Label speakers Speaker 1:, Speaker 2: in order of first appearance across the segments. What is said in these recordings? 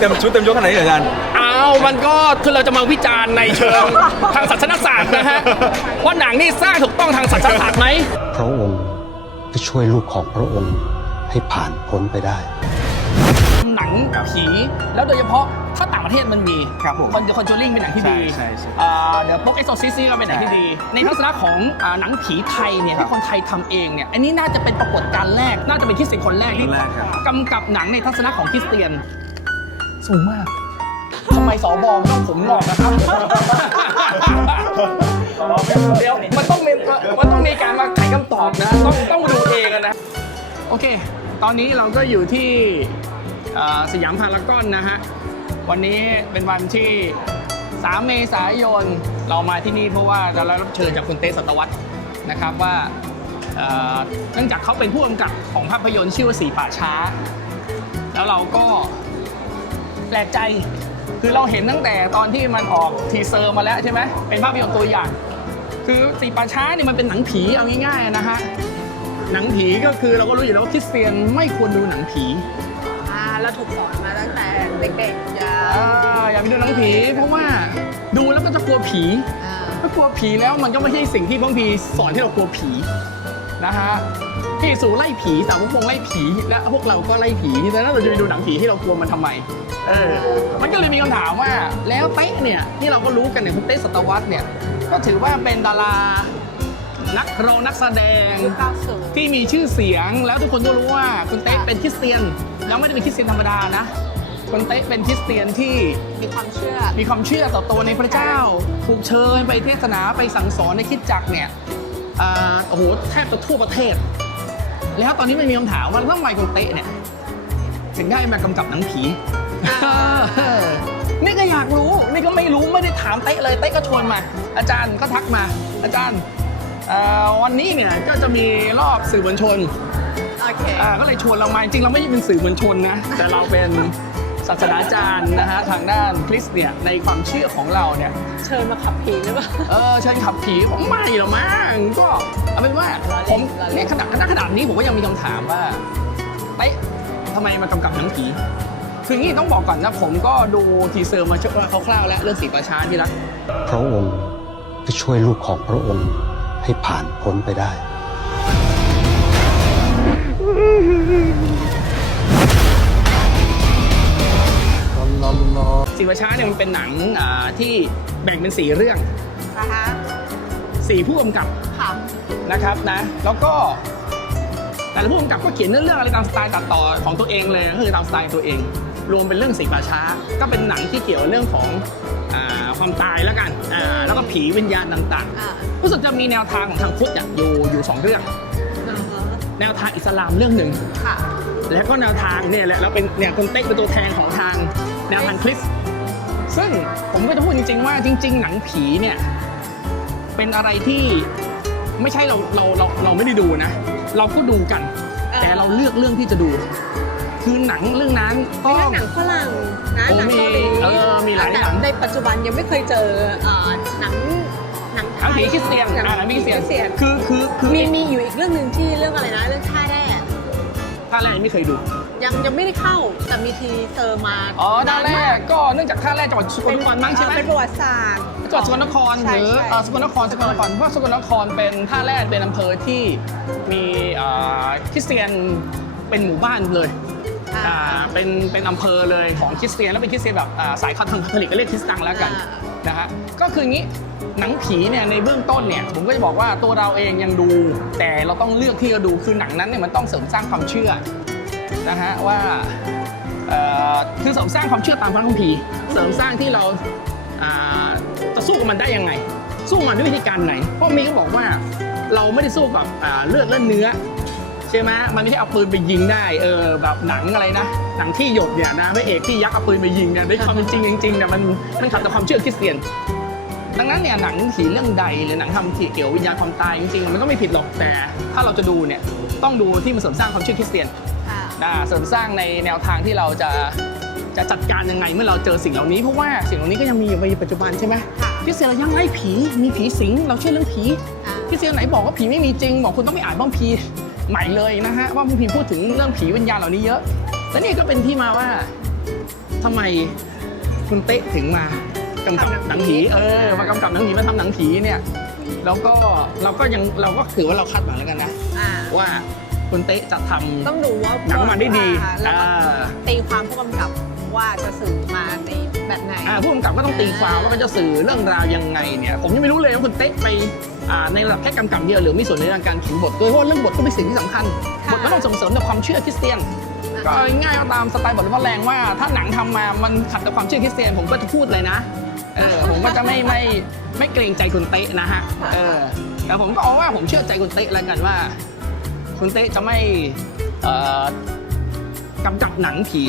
Speaker 1: เต็มชุดเต็มยศขนาดนี้เหรออาจารย์
Speaker 2: เอามันก็คือเราจะมาวิจารณ์ในเชิง ทางศาสนศาสตร์นะฮะว่าหนังนี่สร้างถูกต้องทางศาสนศาสตร์ไหม
Speaker 3: พระองค์จะช่วยลูกของพระองค์ให้ผ่านพ้นไปได้
Speaker 2: หนังผีแล้วโดยเฉพาะถ้าต่างประเทศมันมี
Speaker 1: ครับผม
Speaker 2: คอนคอนจูริงเป็นหนังที่ดี
Speaker 1: ใช่ใช่ใช่
Speaker 2: อ่าเดี๋ยวพวกเอ็กโซซิสก็เป็นหนังที่ดี ในลักษณะของอ่าหนังผีไทยเนี่ย
Speaker 1: ครับ
Speaker 2: ที่คนไทยทำเองเนี่ยอันนี้น่าจะเป็นปรากฏการณ์แรกน่าจะเป็นคริสเตียนคนแรกที่
Speaker 1: คนแรกครับ
Speaker 2: กำกับหนังในทัศนะของคริสเตียน สูงมากทำไมสอบอมต้องผมงอกนะครับ เดี๋ยวมันต้องมีมันต้องมีการมาไขคำตอบนะ ต้องต้องดูเองอะนะ โอเค ตอนนี้เราก็อยู่ที่เอ่อสยามพารากอนนะฮะ วันนี้เป็นวันที่ 3 เมษายน เรามาที่นี่เพราะว่าเราได้รับเชิญจากคุณเต้สัตวัตนะครับว่าเอ่อเนื่องจากเขาเป็นผู้กำกับของภาพยนตร์ชื่อว่าสีป่าช้า แล้วเราก็ แปลกใจ คือเราเห็นตั้งแต่ตอนที่มันออกทีเซอร์มาแล้วใช่ไหมเป็นภาพยนตร์ตัวอย่าง คือสีป่าช้าเนี่ยมันเป็นหนังผีเอาง่ายๆนะฮะหนังผีก็คือเราก็รู้อยู่แล้วว่าคริสเตียนไม่ควรดูหนังผี
Speaker 4: อ่าเราถูกสอนมาตั้งแต่เด็กๆอย่า
Speaker 2: อ่าอย่าไปดูหนังผีเพราะว่าดูแล้วก็จะกลัวผี
Speaker 4: อ่า
Speaker 2: ถ้ากลัวผีแล้วมันก็ไม่ใช่สิ่งที่บางพีสอนให้เรากลัวผีนะฮะพี่สู่ไล่ผีสาวพวงไล่ผีและพวกเราก็ไล่ผีแต่นั้นเราจะไปดูหนังผีที่เรากลัวมันทำไม เออ มันก็เลยมีคำถามว่า แล้วเต้เนี่ยที่เราก็รู้กันเนี่ยคุณเต้สัตวัตเนี่ย ก็ถือว่าเป็นดารา นักร้องนักแสดง
Speaker 4: ยุคเก้าศูนย์
Speaker 2: ที่มีชื่อเสียงแล้วทุกคนก็รู้ว่าคุณเต๊ะเป็นคริสเตียน แล้วไม่ได้เป็นคริสเตียนธรรมดานะคุณเต๊ะเป็นคริสเตียนที่
Speaker 4: มีความเชื่อ
Speaker 2: มีความเชื่อต่อตัวในพระเจ้า ถูกเชิญไปเทศนาไปสั่งสอนในคริดจักรเนี่ยอ่าโอ้โหแทบจะทั่วประเทศ แล้วตอนนี้มันมีคำถามว่าทำไมคุณเต๊ะเนี่ย ถึงได้มากำกับหนังผี นี่ก็อยากรู้ นี่ก็ไม่รู้ไม่ได้ถามเต๊ะเลยเต๊ะก็ชวนมา อาจารย์ก็ทักมา อาจารย์เอ่อวันนี้เนี่ยก็จะมีรอบสื่อมวลชน
Speaker 4: โอเค
Speaker 2: อ่าก็เลยชวนเรามาจริงๆเราไม่ได้เป็นสื่อมวลชนนะแต่เราเป็นศาสนาจารย์นะฮะทางด้านคริสต์เนี่ยในความเชื่อของเราเนี่ย
Speaker 4: เชิญมาขับผีหรือเปล่า
Speaker 2: เออเชิญขับผีผมไม่หรอกมั้งก็เอาเป็นว่า
Speaker 4: ล้อเล่น
Speaker 2: ผม
Speaker 4: ล้อเล่น
Speaker 2: เนี่ยขนาดณขนาดนี้ผมก็ยังมีคำถามว่าเต๊ะทำไมมากำกับหนังผี คืองี้ต้องบอกก่อนนะผมก็ดูทีเซอร์มาคร่าวๆแล้วเรื่องสีประชาที่รัก
Speaker 3: พระองค์จะช่วยลูกของพระองค์ให้ผ่านพ้นไปได้
Speaker 2: สีประชาเนี่ยมันเป็นหนังอ่าที่แบ่งเป็นสีเรื่อง
Speaker 4: นะคะ
Speaker 2: สีผู้กำกับ
Speaker 4: ค่ะ
Speaker 2: นะครับนะ แล้วก็แต่ละผู้กำกับก็เขียนเรื่องอะไรตามสไตล์ตัดต่อของตัวเองเลยก็คือตามสไตล์ตัวเอง รวมเป็นเรื่องสีป่าช้า ก็เป็นหนังที่เกี่ยวกับเรื่องของอาความตายแล้วกันอ่าแล้วก็ผีวิญญาณต่าง
Speaker 4: อ่า
Speaker 2: ๆรู้สึกจะมีแนวทางของทางพุทธอยู่อยู่สองเรื่อง
Speaker 4: อ่าฮะ
Speaker 2: แนวทางอิสลามเรื่องหนึ่ง
Speaker 4: ค่ะ
Speaker 2: แล้วก็แนวทางเนี่ยแหละเราเป็นเนี่ยคนเต็กเป็นตัวแทนของทางแนวทางคริสต์ซึ่งผมก็จะพูดจริง ๆ ว่าจริง ๆ หนังผีเนี่ย เป็นอะไรที่ไม่ใช่เราเราเราเราไม่ได้ดูนะ เราก็ดูกัน
Speaker 4: เออ
Speaker 2: แต่เราเลือกเรื่องที่จะดู คือหนังเรื่องนั้นก็
Speaker 4: ไม่ใช่หนังฝรั่งนะ
Speaker 2: โอ้
Speaker 4: หนังเกาหลี
Speaker 2: มีเออมีหลายหนัง
Speaker 4: แต่ในปัจจุบันยังไม่เคยเจออ่าหนังหนัง
Speaker 2: หนังผีคริสเตียน
Speaker 4: หนัง
Speaker 2: อ่าหนังผีคริส
Speaker 4: คริส
Speaker 2: เตี
Speaker 4: เตี
Speaker 2: ย
Speaker 4: ย
Speaker 2: น
Speaker 4: น
Speaker 2: คือคือคือ
Speaker 4: มีมีอยู่อีกเรื่องหนึ่งที่เรื่องอะไรนะเรื่องท่าแร่
Speaker 2: ท่าแรกยังไม่เคยดู
Speaker 4: ยังยังไม่ได้เข้าแต่มีทีเซอร์มา
Speaker 2: อ๋อท่าแรกก็เนื่องจากท่าแรกจังหวัดสกลนครมั้งใช่ไหม
Speaker 4: เป็นประวัติศาสตร์
Speaker 2: จังหวัดสกลนคร
Speaker 4: ใช่
Speaker 2: หรือ
Speaker 4: ใช่
Speaker 2: เอ่อสกลนครสกลนครเพราะสกลนครเป็นท่าแรกเป็นอำเภอที่มีเอ่อคริสเตียนเป็นหมู่บ้านเลย
Speaker 4: อ่า
Speaker 2: อ่าเป็นเป็นอำเภอเลยของคริสเตียนแล้วเป็นคริสเตียนแบบอ่าสายคาทอลิกก็เรียกคริสตังแล้วกัน
Speaker 4: อ่า
Speaker 2: นะฮะก็คืองี้หนังผีเนี่ยในเบื้องต้นเนี่ยผมก็จะบอกว่าตัวเราเองยังดู แต่เราต้องเลือกที่จะดูคือหนังนั้นเนี่ยมันต้องเสริมสร้างความเชื่อนะฮะว่าเอ่อคือเสริมสร้างความเชื่อตามพระคัมภีร์เสริมสร้างที่เราอ่าจะสู้กับมันได้ยังไง สู้กับมันด้วยวิธีการไหนเพราะมีก็บอกว่าเราไม่ได้สู้กับอ่าเลือดและเนื้อ ใช่ไหมมันไม่ใช่เอาปืนไปยิงได้เออแบบหนังอะไรนะหนังที่หยดเนี่ยนะพระเอกที่ยักษ์เอาปืนไปยิงเนี่ยในความเป็นจริงจริงๆเนี่ยมันมันขัดต่อความเชื่อคริสเตียน ดังนั้นเนี่ยหนังผีเรื่องใดหรือหนังทำที่เกี่ยวกับวิญญาณความตายจริงๆมันก็ไม่ผิดหรอกแต่ถ้าเราจะดูเนี่ยต้องดูที่มันเสริมสร้างความเชื่อคริสเตียน
Speaker 4: ค่ะ
Speaker 2: นะเสริมสร้างในแนวทางที่เราจะจะจัดการยังไงเมื่อเราเจอสิ่งเหล่านี้เพราะว่าสิ่งเหล่านี้ก็ยังมีอยู่ในปัจจุบันใช่ไหม
Speaker 4: ค่ะ
Speaker 2: คริสเตียนเรายังไล่ผีมีผีสิงเราเชื่อเรื่องผี
Speaker 4: อ่า
Speaker 2: คริสเตียนไหนบอกว่าผีไม่มีจริงบอกคุณต้องไปอ่านบ้างผี ใหม่เลยนะฮะว่าบ้างผีพูดถึงเรื่องผีวิญญาณเหล่านี้เยอะ และนี่ก็เป็นที่มาว่าทำไมคุณเต๊ะถึงมากำกับหนังผีเออมากำกับหนังผีมาทำหนังผีเนี่ยแล้วก็เราก็ยังเราก็ถือว่าเราคาดหวังแล้วกันนะ
Speaker 4: อ่า
Speaker 2: ว่าคุณเต๊ะจะทำ
Speaker 4: ต้องดูว่า
Speaker 2: หนังมาได้ดี
Speaker 4: อ่าแล้วก็
Speaker 2: อ่า
Speaker 4: ตีความผู้กำกับว่าจะสื่อมาในแบบไหน
Speaker 2: อ่าผู้กำกับก็ต้องตีความว่ามันจะสื่อเรื่องราวยังไงเนี่ยผมยังไม่รู้เลยว่าคุณเต๊ะไปอ่า ในระดับแค่กำกับเดียวหรือมีส่วนในการเขียนบทด้วยเพราะว่าเรื่องบทก็เป็นสิ่งที่สำคัญ
Speaker 4: ค่ะ
Speaker 2: บทก็ต้องส่งเสริมในความเชื่อคริสเตียนก็เอาง่ายๆก็ตามสไตล์บทว่าแรงว่า ถ้าหนังทำมามันขัดกับความเชื่อคริสเตียนผมก็จะพูดเลยนะเออผมก็จะไม่ไม่ไม่เกรงใจคุณเต๊ะนะฮะเออแต่ผมก็เอาว่าผมเชื่อใจคุณเต๊ะแล้วกันว่า คุณเต๊ะจะไม่เอ่อกำกับหนังผี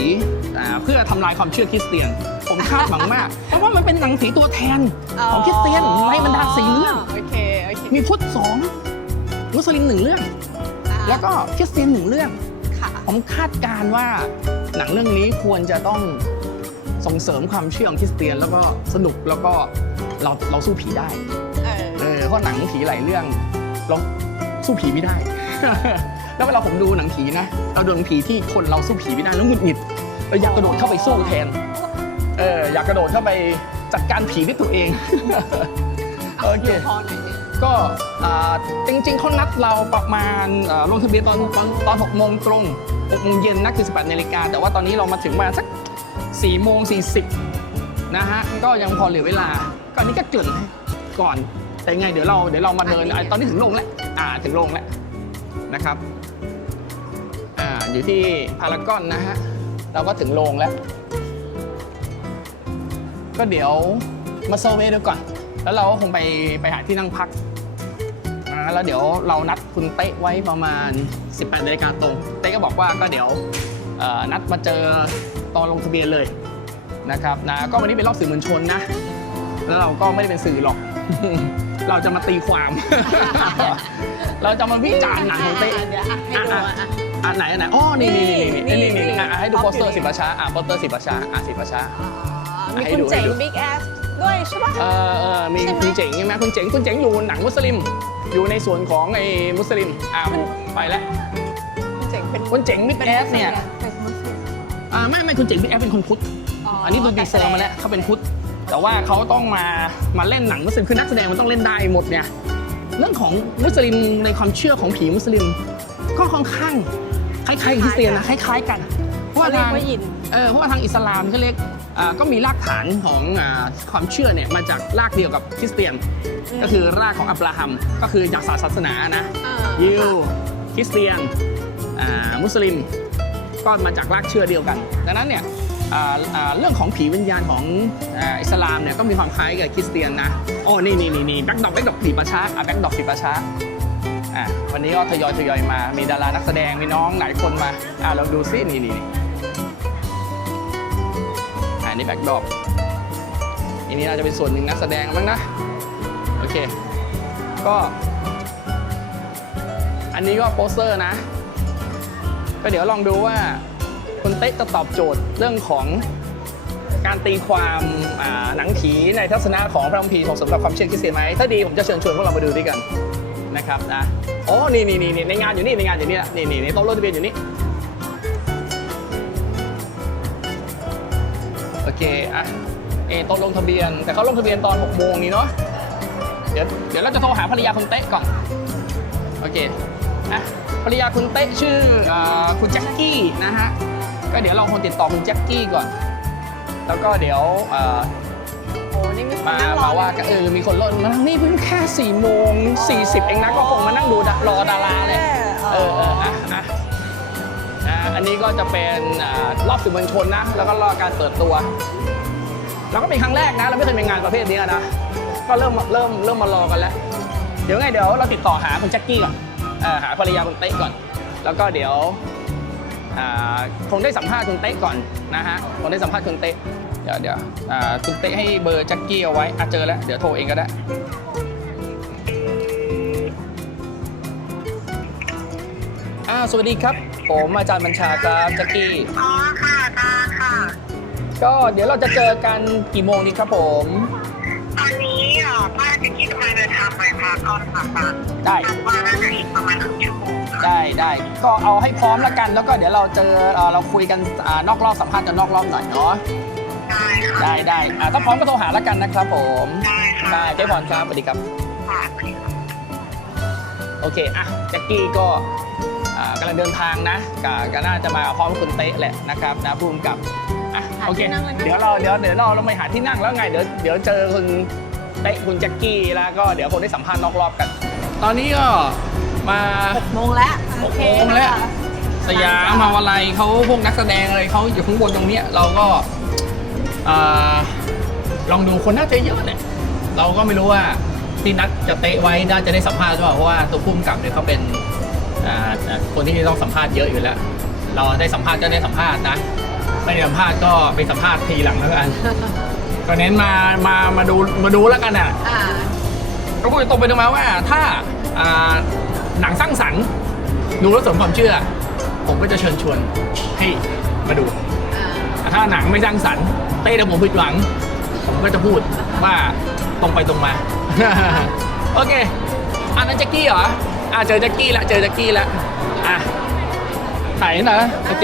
Speaker 2: อ่าเพื่อทำลายความเชื่อคริสเตียน ผมคาดหวังมาก เพราะว่ามันเป็นหนังผีตัวแทนของคริสเตียนในบรรดาสี่เรื่อง
Speaker 4: โอเคโอเค
Speaker 2: มีพุทธสองมุสลิมหนึ่งเรื่อง
Speaker 4: อ่า
Speaker 2: แล้วก็คริสเตียนหนึ่งเรื่อง
Speaker 4: ค่ะ
Speaker 2: ผมคาดการณ์ว่าหนังเรื่องนี้ควรจะต้องส่งเสริมความเชื่อของคริสเตียนแล้วก็สนุกแล้วก็เราเราสู้ผีได้
Speaker 4: เออ
Speaker 2: เออเพราะหนังผีหลายเรื่องเราสู้ผีไม่ได้ แล้วเวลาผมดูหนังผีนะเราดูหนังผีที่คนเราสู้ผีไม่ได้แล้วหงุดหงิดเราอยากกระโดดเข้าไปสู้แทนเอออยากกระโดดเข้าไปจัดการผีด้วยตัวเองโอเค
Speaker 4: ยู่พอหน่อยเนี่ย
Speaker 2: ก็อ่าจริงๆเขานัดเราประมาณอ่าลงทะเบียนตอนตอนตอน6โมงตรง6โมงเย็นนะคือ 18นาฬิกาแต่ว่าตอนนี้เรามาถึงมาสัก4โมง40นะฮะก็ยังพอเหลือเวลาก็อันนี้ก็เกรินให้ก่อน แต่ยังไงเดี๋ยวเราเดี๋ยวเรามาเดินอะตอนนี้ถึงโรงแล้วอ่าถึงโรงแล้วนะครับอ่าอยู่ที่พารากอนนะฮะเราก็ถึงโรงแล้ว ก็เดี๋ยวมาเซอร์เวย์ดูก่อน แล้วเราก็คงไปไปหาที่นั่งพักอ่า แล้วเดี๋ยวเรานัดคุณเต๊ะไว้ประมาณ 18นาฬิกาตรง เต๊ะก็บอกว่าก็เดี๋ยวเอ่อนัดมาเจอตอนลงทะเบียนเลยนะครับนะก็วันนี้เป็นรอบสื่อมวลชนนะ แล้วเราก็ไม่ได้เป็นสื่อหรอก เราจะมาตีความ เราจะมาวิจารณ์หนังของเต๊ะ
Speaker 4: เดี๋ยวอะให้ดูอะอะ
Speaker 2: อะไหนอันไหนอ๋อนี่นี่นี่นี่นี่นี่
Speaker 4: นี่
Speaker 2: นี่อะให้ดู
Speaker 4: ท็
Speaker 2: โป
Speaker 4: อป
Speaker 2: สเตอร์
Speaker 4: อยู่
Speaker 2: สิบประชาอะโปสเตอร์สิบประชาอะสิบประชา
Speaker 4: อ๋อมี
Speaker 2: ให้
Speaker 4: คุณ
Speaker 2: ดู
Speaker 4: เจ๋ง
Speaker 2: ให้ดู
Speaker 4: บิ๊กแอส ด้วยใช่ปะ
Speaker 2: เออเออมี
Speaker 4: ใช่ไหม
Speaker 2: คุณเจ๋งใช่ไหมคุณเจ๋งคุณเจ๋งอยู่หนังมุสลิม อยู่ในส่วนของไอ้มุสลิมอ่าไปแล้ว
Speaker 4: คุณเจ๋งเป็น
Speaker 2: คุณเจ๋งมิดแอสเนี่ย
Speaker 4: เป็นมุสลิม
Speaker 2: อ่าไม่ไม่คุณเจ๋งมิดแอสเป็นคนพุทธ อันนี้ดูดีเซอร์มาแล้วเขาเป็นพุทธ แต่ว่าเขาต้องมามาเล่นหนังมุสลิมคือนักแสดงมันต้องเล่นได้หมดเนี่ยเรื่องของมุสลิมในความเชื่อของผีมุสลิม ก็ค่อนข้างคล้ายๆกับคริสเตียนนะคล้ายๆกันเพราะ
Speaker 4: เขา
Speaker 2: ว่า
Speaker 4: เรียก
Speaker 2: ทาง
Speaker 4: ว่ายิน
Speaker 2: เออเพราะว่าทางอิสลามเขาเรียกอ่า ก็มีรากฐานของอ่าความเชื่อเนี่ยมาจากรากเดียวกับคริสเตียน
Speaker 4: อืม
Speaker 2: ก็คือรากของอับราฮัม ก็คือจากศาสนานะ
Speaker 4: อ่า
Speaker 2: ยิวคริสเตียนอ่ามุสลิม ก็มาจากรากเชื่อเดียวกัน ดังนั้นเนี่ยอ่าอ่าเรื่องของผีวิญญาณของอ่าอิสลามเนี่ยก็มีความคล้ายกับคริสเตียนนะโอ้นี่นี่นี่นี่แบ็กดอกแบ็กดอกผีประชาอะแบ็กดอกผีประชาอะวันนี้ก็ทยอยทยอยมา มีดารานักแสดงมีน้องหลายคนมาอะเราดูซินี่นี่ นี่อันนี้แบ็กดรอปอันนี้น่าจะเป็นส่วนหนึ่งนักแสดงบ้างนะ โอเค ก็ อันนี้ก็โปสเตอร์นะ ก็เดี๋ยวลองดูว่าคุณเต๊ะจะตอบโจทย์เรื่องของการตีความหนังผีในทัศนะของพระคัมภีร์ของสำหรับความเชื่อคริสเตียนไหมถ้าดีผมจะเชิญชวนพวกเรามาดูด้วยกันนะครับนะโอ้นี่นี่นี่ในงานอยู่นี่ในงานอยู่นี่นี่นี่นี่โต๊ะรถทะเบียนอยู่นี่ เคอะเอโต๊ะลงทะเบียน แต่เขาลงทะเบียนตอน6โมงนี้เนาะเดี๋ยวเดี๋ยวเราจะโทรหาภรรยาคุณเต๊ะก่อน โอเคอะภรรยาคุณเต๊ะชื่ออคุณแจ็คกี้นะฮะก็เดี๋ยวเราคนติดต่อคุณแจ็คกี้ก่อน แล้วก็เดี๋ยวอ่อ
Speaker 4: โอ้นี่มีคน
Speaker 2: มา
Speaker 4: นั่งรอ
Speaker 2: มาว่ากันเออมีคนรถมานี่เพิ่งแค่4โมง40 เองนะก็คงมานั่งดูรอดาราเลย นนี้ก็จะเป็นอรอบสื่อมวลชนนะ แล้วก็รอบการเปิดตัวแล้วก็เป็นครั้งแรกนะ เราไม่เคยมีงานประเภทนี้นะ ก็เริ่มเริ่มเริ่มมารอกันแล้ว เดี๋ยวไงเดี๋ยวเราติดต่อหาคุณแจ็คกี้ก่อนอหาภรรยาคุณเต๊ะก่อน แล้วก็เดี๋ยวคงได้สัมภาษณ์คุณเต๊ะก่อนนะฮะคงได้สัมภาษณ์คุณเต๊ะเดี๋ยวเดี๋ยวคุณเต๊ะให้เบอร์แจ็คกี้เอาไว้อะเจอแล้ว เดี๋ยวโทรเองก็ได้สวัสดีครับ ผมอาจารย์บัญชาครับแจ็คกี้
Speaker 1: อ๋อค่ะตาค่ะ
Speaker 2: ก็เดี๋ยวเราจะเจอกันกี่โมงดีครับผม
Speaker 1: ตอนนี้อะป้าจะคิดกำลังเดินทางไปพารากตอนผ่าตัด
Speaker 2: ได้
Speaker 1: ว่าน่าจะอีกประมาณครึ่งชั่วโมงค่ะ
Speaker 2: ได้ได้ก็เอาให้พร้อมแล้วกัน แล้วก็เดี๋ยวเราเจอเอ่อเราคุยกันอ่านอกรอบสัมภาษณ์กันนอกรอบหน่อยเนาะ
Speaker 1: ได้ค่ะ
Speaker 2: ได้ได้อ่าถ้าพร้อมก็โทรหาแล้วกันนะครับผม
Speaker 1: ได้ค่ะ
Speaker 2: ได้เจ๊พรครับสวัสดีครับ
Speaker 1: ค่ะสวัสดีค่ะ
Speaker 2: โอเค อะแจ็คกี้ก็อ่า กำลังเดินทางนะก็ก็น่าจะมาพร้อมกับคุณเต๊ะแหละนะครับนะภูมิกับอะ
Speaker 4: หา
Speaker 2: โอเค
Speaker 4: ที่นั่งเลยนะ
Speaker 2: เดี๋ยวเราเดี๋ยวเดี๋ยวเราเราไปหาที่นั่งแล้วไงเดี๋ยวเดี๋ยวเจอคุณเต๊ะคุณแจ็คกี้แล้วก็เดี๋ยวคงได้สัมภาษณ์นอกรอบกัน ตอนนี้ก็มา
Speaker 4: โมงแล้ว
Speaker 2: หกโมงแล้วสยามมาวาลัยเขาพวกนักแสดงอะไรเขาอยู่ข้างบนตรงเนี้ยเราก็อ่าลองดูคนน่าจะเยอะเนี่ยเราก็ไม่รู้ว่าที่นัดจะเตะไว้น่าจะได้สัมภาษณ์หรือเปล่าเพราะว่าตัวพุ่มกับเนี่ยเขาเป็นอ่าอ่า คนที่ต้องสัมภาษณ์เยอะอยู่แล้ว เราได้สัมภาษณ์ก็ได้สัมภาษณ์นะ ไม่ได้สัมภาษณ์ก็ไปสัมภาษณ์ทีหลังแล้วกัน ก็เน้นมา มา มาดู มาดูแล้วกันอะ
Speaker 4: อ่า
Speaker 2: เราพูดตรงไปตรงมาว่าถ้าอ่าหนังสร้างสรรค์ดูแล้วเสริมความเชื่อ ผมก็จะเชิญชวนให้มาดู
Speaker 4: อ่า
Speaker 2: ถ้าหนังไม่สร้างสรรค์เต้แต่ผมผิดหวัง ผมก็จะพูดว่าตรงไปตรงมา โอเคอันนั้นแจ็คกี้เหรอ อะเจอแจ็คกี้ละเจอแจ็คกี้ละอะถ่ายนะโอเค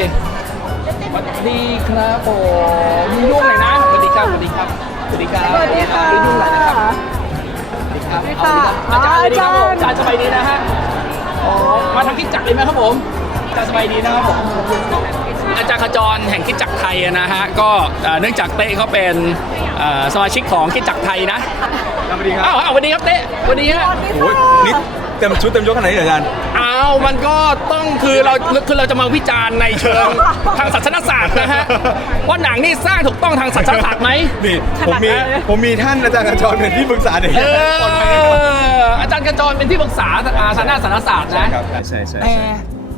Speaker 2: สวัสดีครับผมมียุ่งเลยนะสวัสดีครับสวัสดีครับสวัสดีครับ
Speaker 4: สวัสดีค่ะ
Speaker 2: มียุ่งอะไรนะครับสวัสดีครับ
Speaker 4: สวัสดีค่ะ
Speaker 2: อาจารย์สวัสดีครับผม
Speaker 4: อา
Speaker 2: อา
Speaker 4: จา
Speaker 2: จารร
Speaker 4: ย์
Speaker 2: ย์สบายดีนะฮะอ๋อมาทางคิดจักรเลยไหมครับผมอาจารย์สบายดีนะครับผมอาจารย์ขจรแห่งคิดจักรไทยนะฮะก็เอ่อเนื่องจากเต้เขาเป็นเอ่อสมาชิกของคิดจักรไทยนะ
Speaker 5: สวัสดีครับ
Speaker 2: อ้าวอ้าวสวัสดีครับเต้สวัสดีฮะ
Speaker 5: โอ้ยนี่ เต็มชุดเต็มยศขนาดนี้เหรออาจารย์
Speaker 2: อ้าวมันก็ต้องคือเราคือเราจะมาวิจารณ์ในเชิงทางศาสนศาสตร์นะฮะว่าหนังนี่สร้างถูกต้องทางศาสนศาสตร์ไหม
Speaker 5: นี่ผมมีผมมีท่านอาจารย์กระจรเป็นที่ปรึกษาเด็ก
Speaker 2: เอออาจารย์กระจรเป็นที่ปรึกษาอาสาสนศาสตร์
Speaker 5: ใช่
Speaker 2: นะครับ
Speaker 5: ใช่ใช่
Speaker 2: แต่
Speaker 5: ใช่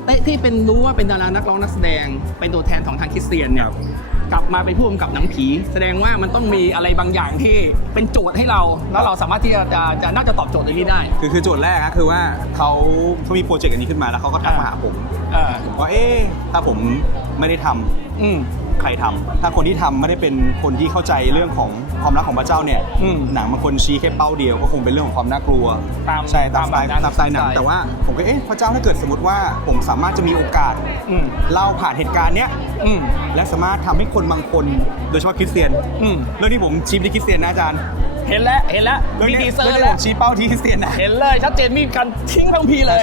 Speaker 2: เต้ที่เป็นรู้ว่าเป็นดารานักร้องนักแสดงเป็นตัวแทนของทางคริสเตียนเนี่ย
Speaker 5: ครับ
Speaker 2: กลับมาเป็นผู้กำกับหนังผี แสดงว่ามันต้องมีอะไรบางอย่างที่เป็นโจทย์ให้เรา แล้วเราสามารถที่จะจะจะน่าจะตอบโจทย์ตรงนี้ได้
Speaker 5: คือคือโจทย์แรกนะคือว่าเขาเขามีโปรเจกต์อันนี้ขึ้นมาแล้วเขาก็ทักมาหาผม
Speaker 2: เออ
Speaker 5: ผมก็เอ๊ะถ้าผมไม่ได้ทำ
Speaker 2: อืม
Speaker 5: ใครทำถ้าคนที่ทำไม่ได้เป็นคนที่เข้าใจเรื่องของความรักของพระเจ้าเนี่ย
Speaker 2: อืม
Speaker 5: หนังบางคนชี้แค่เป้าเดียวก็คงเป็นเรื่องของความน่ากลัว
Speaker 2: ตาม
Speaker 5: ใช่ตามสไตล์
Speaker 2: ตามแบบนั้น
Speaker 5: ตามสไตล์หนัง
Speaker 2: ใช่
Speaker 5: แต่ว่าผมก็เอ๊ะพระเจ้าถ้าเกิดสมมติว่าผมสามารถจะมีโอกาส
Speaker 2: อืม
Speaker 5: เล่าผ่านเหตุการณ์เนี้ย
Speaker 2: อืม
Speaker 5: และสามารถทำให้คนบางคนโดยเฉพาะคริสเตียน
Speaker 2: อืม
Speaker 5: เรื่องที่ผมชี้ไปที่คริสเตียนนะอาจารย์
Speaker 2: เห็นแล้วเห็นแล้ว
Speaker 5: เรื่อง
Speaker 2: มี
Speaker 5: นี้
Speaker 2: ดีเซอ
Speaker 5: เรื่อง
Speaker 2: ร์
Speaker 5: ที่
Speaker 2: แล้
Speaker 5: ผ
Speaker 2: ว
Speaker 5: มชี้เป้าที่คริสเตียนนะ
Speaker 2: เห็นเลยชัดเจนมีการทิ้งทั้งพีเลย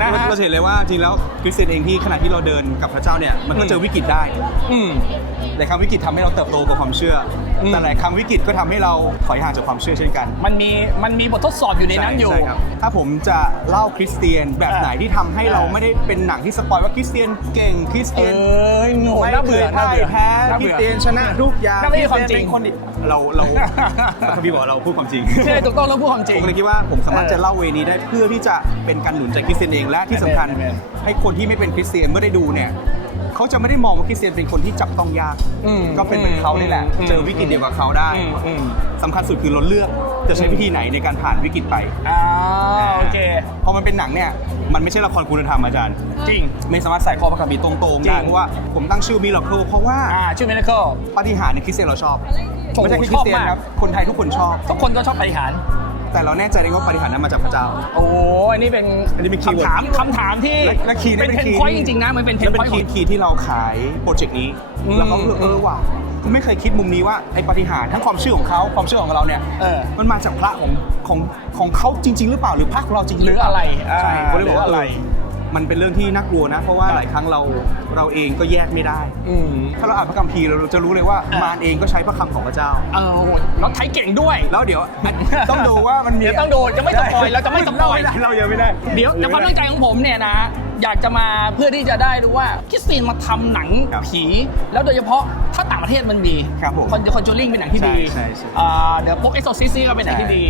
Speaker 2: นะฮะ
Speaker 5: เราจะเห็นเลยว่าจริงแล้วคริสเตียนเองที่ขณะที่เราเดินกับพระเจ้าเนี่ยมันก็เจอวิกฤตได้
Speaker 2: อืม
Speaker 5: หลายครั้งวิกฤตทำให้เราเติบโตกับความเชื่อ อ
Speaker 2: ม
Speaker 5: แต่หลายครั้งวิกฤตก็ทำให้เราถอยห่างจากความเชื่อเช่นกัน
Speaker 2: มันมีมันมีบททดสอบอยู่ในนั้นอยู่
Speaker 5: ใช่ครับถ้าผมจะเล่าคริสเตียนแบบ
Speaker 2: อ่า
Speaker 5: ไหนที่ทำให้เรา
Speaker 2: อ่า
Speaker 5: ไม่ได้เป็นหนังที่สปอยว่าคริสเตียนเก่งคริส
Speaker 2: เอ
Speaker 5: เตียน้
Speaker 2: ยโง่
Speaker 5: ไม่
Speaker 2: น่า
Speaker 5: เค
Speaker 2: เบื่
Speaker 5: ย
Speaker 2: อน่า
Speaker 5: พ่าย
Speaker 2: เบื่อ
Speaker 5: แพ้
Speaker 2: น่า
Speaker 5: คริ
Speaker 2: เบื่
Speaker 5: ส
Speaker 2: อ
Speaker 5: เตียนชนะทุกอย่าง
Speaker 2: นั่นไม่ใช่ความจริง
Speaker 5: เป็นคนดีเราเราพระพี่บอกว่าเราพูดความจริง
Speaker 2: ใช่ถูกต้องแล้วพูดความจริ
Speaker 5: ผ
Speaker 2: ง
Speaker 5: มเลยคิดว่าผมสามารถ
Speaker 2: เออ
Speaker 5: จะเล่าเวนี้ได้เพื่อที่จะเป็นการหนุนใจคริสเตียนเองและที่สำคัญ
Speaker 2: แม่น
Speaker 5: ให้คนที่ไม่เป็นคริสเตียนเมื่อได้ดูเนี่ย เขาจะไม่ได้มองว่าคริสเตียนเป็นคนที่จับต้องยาก
Speaker 2: อืม
Speaker 5: ก็เป็นเหมือนเขานี่แหละ
Speaker 2: อืม
Speaker 5: เจอวิกฤตเดียวกับเขาได้
Speaker 2: อืมอืม
Speaker 5: สำคัญสุดคือเราเลือกจะใช้วิธีไหนในการผ่านวิกฤตไป
Speaker 2: อ่าโอเค
Speaker 5: พอมันเป็นหนังเนี่ยมันไม่ใช่ละครคุณธรรมอาจารย์
Speaker 2: จริง
Speaker 5: ไม่สามารถใส่ข้อพระคัมภีร์ตรงๆ
Speaker 2: จริ
Speaker 5: ได้
Speaker 2: ง
Speaker 5: เพราะว่าผมตั้งชื่อมิราเคิลเพราะว่า
Speaker 2: อ่าชื่อ Miracle
Speaker 5: ปาฏิหาริย์ในคริสเตียนเราชอบ
Speaker 2: โอ้โห
Speaker 5: ไม่ใช่แค่ค
Speaker 2: ช
Speaker 5: ริ
Speaker 2: อ
Speaker 5: ส
Speaker 2: บ
Speaker 5: เตียน
Speaker 2: มาก
Speaker 5: ครับคนไทยทุกคนชอบ
Speaker 2: ทุกคนก็ชอบปฏิหาร
Speaker 5: แต่เราแน่ใจได้ว่าปาฏิหาริย์นั้นมาจากพระเจ้า
Speaker 2: โอ้โหอันนี้เป็น
Speaker 5: อันนี้เป็นคีย์
Speaker 2: คำ
Speaker 5: เวิร์ด
Speaker 2: ถามคำถามที่
Speaker 5: และและคีย์นี่
Speaker 2: เป็น
Speaker 5: เป็น
Speaker 2: เพน
Speaker 5: คีย์
Speaker 2: พอยต์จริงๆนะมันเป็นเพ
Speaker 5: แล้
Speaker 2: น
Speaker 5: วเป็
Speaker 2: พอยต์
Speaker 5: นคีย์คีย์ที่เราขายโปรเจกต์นี้
Speaker 2: อืม
Speaker 5: แล้วเขาเลือกเออว่ะคุณไม่เคยคิดมุมนี้ว่าไอ้ปาฏิหาริย์ทั้งความเชื่อของเขาความเชื่อของเราเนี่ย
Speaker 2: เออ
Speaker 5: มันมาจากพระของของของเขาจริง ๆ หรือเปล่าหรือพระของเราจริงๆ
Speaker 2: หรืออะไรอ่า
Speaker 5: ใช่เขาเลยบอกว่า
Speaker 2: หรืออะไร
Speaker 5: เออ มันเป็นเรื่องที่น่ากลัวนะ เพราะว่า
Speaker 2: ครับ
Speaker 5: หลายครั้งเราเราเองก็แยกไม่ได้
Speaker 2: อืม
Speaker 5: ถ้าเราอ่านพระคัมภีร์เราจะรู้เลยว่า
Speaker 2: อ่าม
Speaker 5: มารเองก็ใช้พระคำของพระเจ้า
Speaker 2: เออโอ้โหแล้วไทยเก่งด้วย
Speaker 5: แล้วเดี๋ยวต้องดูว่ามันมี
Speaker 2: เดี๋ยวต้องดูจะไม่สปอยเราจะไม่สปอย
Speaker 5: เราเรายังไม่ได้
Speaker 2: เดี๋ยวแต่ความตั้งใจของผมเนี่ยนะอยากจะมาเพื่อที่จะได้รู้ว่าคริสเตียนมาทำหนัง
Speaker 5: ครับ
Speaker 2: ผี แล้วโดยเฉพาะถ้าต่างประเทศมันมี
Speaker 5: ครับผม
Speaker 2: คอนคอนจูริงเป็นหนังที่ดี
Speaker 5: ใช่ใช่ใช่
Speaker 2: อ่าเดี๋ยวพวกเอ็กโซซิสก็เป็นหนังที่ดี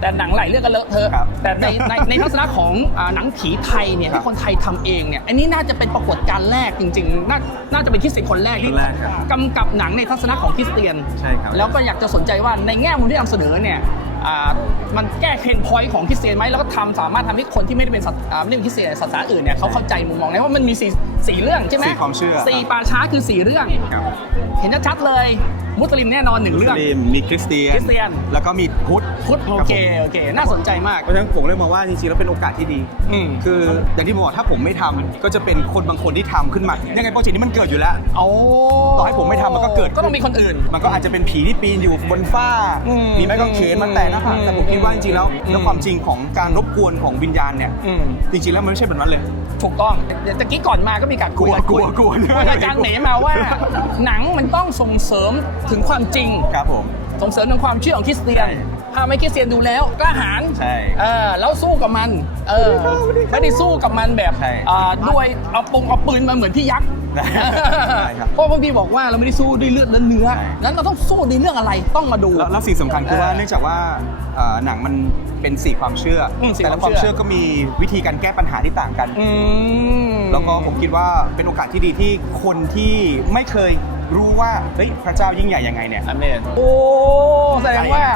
Speaker 2: แต่หนังหลายเรื่องก็เลอะเทอะ
Speaker 5: ครับ
Speaker 2: แต่ในในในทัศนะของอ่าหนังผีไทยเนี่ย
Speaker 5: ครับ
Speaker 2: ที่คนไทยทำเองเนี่ยอันนี้น่าจะเป็นปรากฏการณ์แรกจริงๆ น่าน่าจะเป็นคริสเตียนคนแรกที่
Speaker 5: คนแรกครับ
Speaker 2: กำกับหนังในทัศนะของคริสเตียน
Speaker 5: ใช่ครับ
Speaker 2: แล้วก็อยากจะสนใจว่าในแง่มุมที่นำเสนอเนี่ยอ่า มันแก้เพนพอยต์ของคริสเตียนไหมแล้วก็ทำสามารถทำให้คนที่ไม่ได้เป็นศาสอ่าไม่ได้เป็นคริสเตียนศาสนาอื่นเนี่ยเขาเข้าใจมุมมองได้ว่ามันมีสี่สี่เรื่องใช่ไหม
Speaker 5: สี่ความเชื่อ
Speaker 2: สี่ป่าช้าคือสี่เรื่อง
Speaker 5: ครับ
Speaker 2: เห็นชัดๆเลยมุสลิมแน่นอนหนึ่ง
Speaker 5: มุ
Speaker 2: เรื่
Speaker 5: ส
Speaker 2: อง
Speaker 5: ลิมมีคริสเตียน
Speaker 2: คริสเตียน
Speaker 5: แล้วก็มีพุทธ
Speaker 2: พุทธโอเคโอเค น่าสนใจมาก
Speaker 5: เพราะฉะนั้นผมเลยมองว่าจริงๆแล้วเป็นโอกาสที่ดี
Speaker 2: อืม
Speaker 5: คืออย่างที่ผมบอกถ้าผมไม่ทำก็จะเป็นคนบางคนที่ทำขึ้นมายังไงโปรเจกต์นี้มันเกิดอยู่แล้ว
Speaker 2: โอ้
Speaker 5: ต่อให้ผมไม่ทำมันก็เกิด
Speaker 2: ก็ต้องมีคนอื่น
Speaker 5: มันก็อาจจะเป็นผีที่ปีนอยู่บนฟ้า
Speaker 2: อืม
Speaker 5: มีไม้กางเขนมาแตะหน้าผาก
Speaker 2: อืม
Speaker 5: แต่ผมคิดว่าจริงๆแล้ว
Speaker 2: อืม
Speaker 5: แล้วความจริงของการรบกวนของวิญญาณเนี่ย
Speaker 2: อืม
Speaker 5: จริงๆแล้วมันไม่ใช่แบบนั้นเลย
Speaker 2: ถูกต้องเดี๋ยวตะกี้ก่อนมาก็มีการคุย
Speaker 5: กลัว
Speaker 2: คุย
Speaker 5: กลัวกลัว
Speaker 2: คุยกับอาจารย์เหมมาว่า หนังมันต้องส่งเสริมถึงความจริง
Speaker 5: ครับผม
Speaker 2: ส่งเสริมถึงความเชื่อของคริสเตียน
Speaker 5: ใช่
Speaker 2: ถ้าไม่คริสเตียนดูแล้วกล้าหาญ
Speaker 5: ใช่
Speaker 2: เออแล้วสู้กับมัน เออไม่ได้สู้กับมันแบบ
Speaker 5: ใช่
Speaker 2: อ่าด้วยเอาปงเอาปืนมาเหมือนพี่ยักษ์
Speaker 5: ใช่ใช่ครับ
Speaker 2: เพราะบางทีบอกว่าเราไม่ได้สู้ด้วยเลือดและเนื้อ
Speaker 5: ใช่
Speaker 2: นั้นเราต้องสู้ด้วยเรื่องอะไรต้องมาดู
Speaker 5: แล้วแล้วสิ่งสำคัญคือว่า
Speaker 2: เออ
Speaker 5: เนื่องจากว่าเอ่อหนังมันเป็นสี่ความเชื่ออ
Speaker 2: มสี่
Speaker 5: แต่ละ
Speaker 2: ความ
Speaker 5: ความ
Speaker 2: เชื่อ
Speaker 5: เชื่อก็มีวิธีการแก้ปัญหาที่ต่างกัน
Speaker 2: อืม
Speaker 5: แล้วก็ผมคิดว่าเป็นโอกาสที่ดีที่คนที่ไม่เคย รู้ว่าเฮ้ยพระเจ้ายิ่งใหญ่ยังไงเนี่ย
Speaker 2: อเมน โอ้แสดงว่า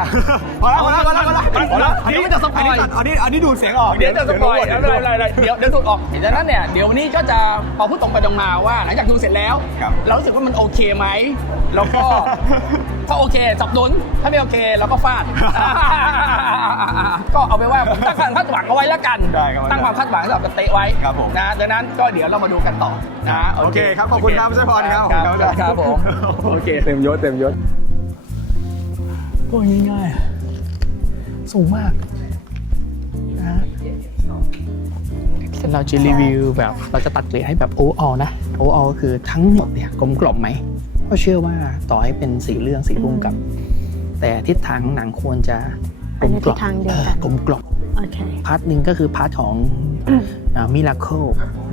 Speaker 5: พอแล้วพอแล้วพอแล้วพอแล้วพอแล้ว
Speaker 2: เดี๋ยวมันจะสปอย
Speaker 5: อันนี้อันนี้ดูดเสียงออก
Speaker 2: เดี๋ยวจะสปอย
Speaker 5: เดี๋
Speaker 2: เดี๋
Speaker 5: ย
Speaker 2: ยวว
Speaker 5: เดี๋ยว
Speaker 2: อะไรๆๆเดี๋ยวเดี๋ยวถูกออกดังนั้นเนี่ยเดี๋ยววันนี้ก็จะพอพูดตรงไปตรงมาว่า หลังจากดูเสร็จแล้ว
Speaker 5: ครับ
Speaker 2: เรารู้สึกว่ามันโอเคไหมแล้วก็ ถ้าโอเคสับหนุนถ้าไม่โอเคเราก็ฟาด ก็เอาไปว่าผมตั้งความคาดหวังเอาไว้แล้วกัน
Speaker 5: ได้ครับ
Speaker 2: ตั้งความคาดหวังสำหรับเตะไว้
Speaker 5: ครับผม
Speaker 2: นะดังนั้นก็เดี๋ยวเรามาดูกันต่อนะ
Speaker 5: โอเคครับขอบคุณครับพี่ชัยพรครับ
Speaker 2: ครับครับผมโอเค
Speaker 5: เต็มยศเต็มยศ
Speaker 2: ก็ง่ายๆสูงมากนะฮะเราจะรีวิวแบบเราจะตัดเกรดให้แบบโอเอนะโอเอก็คือทั้งหมดเนี่ยกลมกล่อมไหม ก็เชื่อว่าต่อให้เป็นสีเรื่องสีรุ่งกับ แต่ทิศทางของหนังควรจะกลมกล่อม
Speaker 4: ไปในทิศทางเดียวกัน
Speaker 2: ออกลมกล่อม
Speaker 4: โอเค
Speaker 2: พาร์ทหนึ่งก็คือพาร์ทของมิราเคิล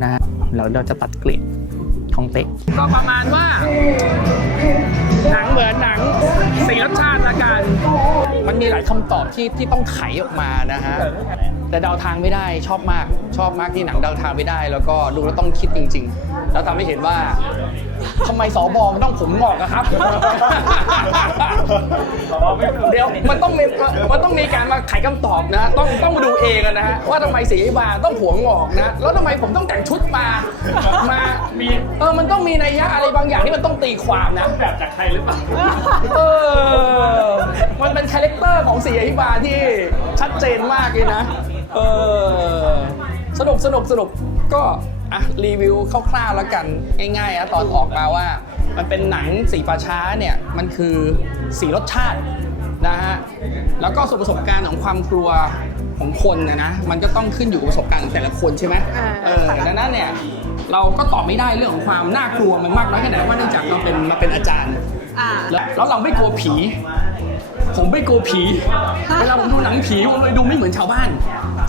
Speaker 2: นะฮะเราเราจะตัดเกรดของเตะก็ประมาณว่า หนังเหมือนหนังสีรสชาติละกัน มันมีหลายคำตอบที่ที่ต้องไขออกมานะฮะแต่เดาทางไม่ได้ชอบมากชอบมากที่หนังเดาทางไม่ได้ แล้วก็ดูแล้วต้องคิดจริง ๆ แล้วทำให้เห็นว่า ทำไมสอบอมันต้องผมงอกอะครับ เดี๋ยวมันต้องมีมันต้องมีการมาไขคำตอบนะ ต้องต้องมาดูเองอะนะฮะว่าทำไมสีบาต้องหัวงอกนะ แล้วทำไมผมต้องแต่งชุดมา มามีเออมันต้องมีนัยยะอะไรบางอย่างที่มันต้องตีความนะ แบบจากใครหรือเปล่าเออ มันเป็นคาแรคเตอร์ของสีอหิบาที่ชัดเจนมากเลยนะ เออ สนุกสนุกสนุกก็ อะรีวิวคร่าวๆแล้วกันง่ายๆอะตอนออกมาว่า มันเป็นหนังสีประช้าเนี่ยมันคือสีรสชาตินะฮะแล้วก็ส่วนประสบการณ์ของความกลัวของคนนะนะมันก็ต้องขึ้นอยู่กับประสบการณ์ของแต่ละคนใช่ไหม
Speaker 4: อ่า
Speaker 2: เออดังนั้นเนี่ยเราก็ตอบไม่ได้เรื่องของความน่ากลัวมันมากน้อยแค่ไหนว่าเนื่องจากเราเป็นมาเป็นอาจารย์
Speaker 4: อ่า
Speaker 2: แล้วแล้วเราไม่กลัวผี ผมไม่กลัวผี เวลาผมดูหนังผีผมเลยดูไม่เหมือนชาวบ้าน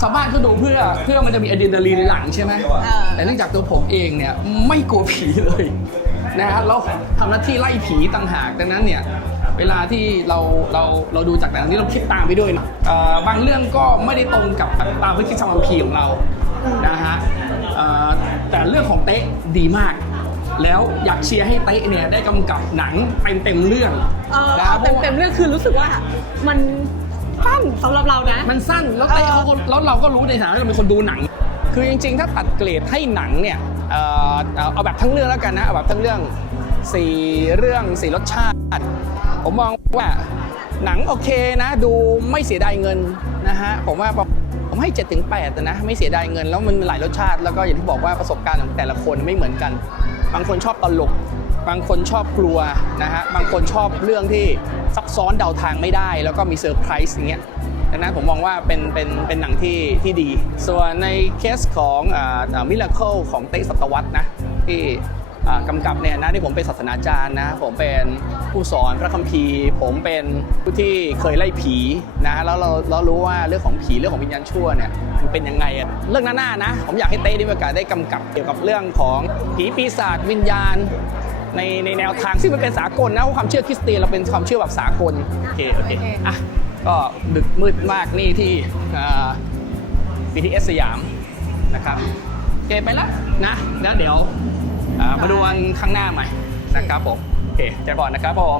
Speaker 2: ชาวบ้านเขาดูเพื่อเพื่อมันจะมีอะดรีนาลีนในหลังใช่ไหม
Speaker 4: เออ
Speaker 2: แต่เนื่องจากตัวผมเองเนี่ยไม่กลัวผีเลยนะฮะเราทำหน้าที่ไล่ผีต่างหากดังนั้นเนี่ยเวลาที่เราเราเราดูจากหนังนี้เราคิดตามไปด้วยนะเอ่อบางเรื่องก็ไม่ได้ตรงกับตามพฤติกรรมของผีของเรานะฮะเอ่อแต่เรื่องของเต๊ะดีมาก แล้วอยากเชียร์ให้เต๊ะเนี่ยได้กำกับหนังเต็มเต็มๆเรื่อง
Speaker 4: เออ
Speaker 2: นะ
Speaker 4: เอา
Speaker 2: พ
Speaker 4: เต็
Speaker 2: ราะ
Speaker 4: ม
Speaker 2: ว่า
Speaker 4: เต็มๆเรื่องคือรู้สึกว่ามัน สั้นสำหรับเรานะ
Speaker 2: มันสั้นแล้วเต้เขาก็แล้วเราก็รู้ในฐานะที่เราเป็นคนดูหนัง คือจริงๆ ถ้าตัดเกรดให้หนังเนี่ยเอ่อเอาเอาแบบทั้งเรื่องแล้วกันนะเอาแบบทั้งเรื่องสี่เรื่องสี่รสชาติ ผมมองว่าหนังโอเคนะ ดูไม่เสียดายเงินนะฮะผมว่าผมให้7จ็ถึงแนะไม่เสียดายเงิน แล้วมันหลายรสชาติแล้วก็อย่างที่บอกว่าประสบการณ์ของแต่ละคนไม่เหมือนกัน บางคนชอบตลก บางคนชอบกลัวนะฮะบางคนชอบเรื่องที่ซับซ้อนเดาทางไม่ได้ แล้วก็มีเซอร์ไพรส์อย่างเงี้ยดังนั้นผมมองว่าเป็นเป็นเป็นหนังที่ที่ดี ส่วนในเคสของมิราเคิลของเต้สัตวัตนะที่กำกับเนี่ยนะที่ผมเป็นศาสนาจารย์นะผมเป็นผู้สอนพระคัมภีร์ ผมเป็นผู้ที่เคยไล่ผีนะแล้วเราเรารู้ว่าเรื่องของผีเรื่องของวิญญาณชั่วเนี่ยมันเป็นยังไงอะเรื่องหน้าๆนะ ผมอยากให้เต้ได้มีโอกาสได้กำกับเกี่ยวกับเรื่องของผีปีศาจวิญญาณ ในในแนวทางซึ่งมันเป็นสากลนะเพราะความเชื่อคริสเตียนเราเป็นความเชื่อแบบสากลโอเคโอเค
Speaker 4: โอเค
Speaker 2: อะก็ดึกมืดมากนี่ที่อ่า BTS สยามนะครับโอเคไปละนะแล้วเดี๋ยวอ่ามาดูกันข้างหน้าใหม่นะครับผมโอเคเจอก่อนนะครับผม